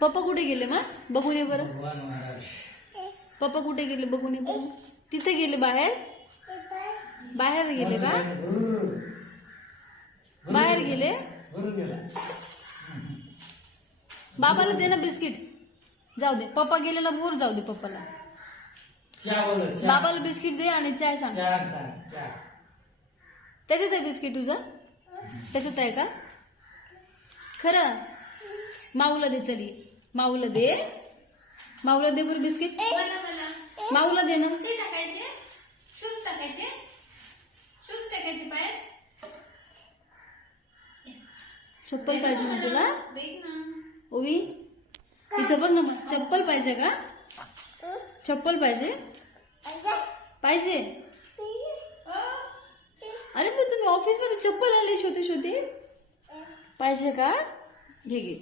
पप्पा कुठे गेले मग बघून ये बरं. पप्पा कुठे गेले बघून ये बरं. तिथे गेले बाहेर. बाहेर गेले का? बाहेर गेले. बाबाला दे ना बिस्किट. जाऊ दे पप्पा गेलेला बोर जाऊ दे पप्पाला. बाबाला बिस्किट दे आणि चाय सांग. त्याच्यात आहे बिस्किट तुझं? त्याच्यात आहे का खरं? माऊला दे चली. माऊला दे. माऊला दे बरं बिस्किट. माऊला दे ना. ते टाकायचे शूज टाकायचे. शूज टाकायचे पाय. चप्पल पाहिजे ना तुला? देख ना. ओवी इथं बघ ना मग. चप्पल पाहिजे का? चप्पल पाहिजे. पाहिजे. अरे पण तुम्ही ऑफिस मध्ये चप्पल आले छोटे छोटे पाहिजे का? घे घे.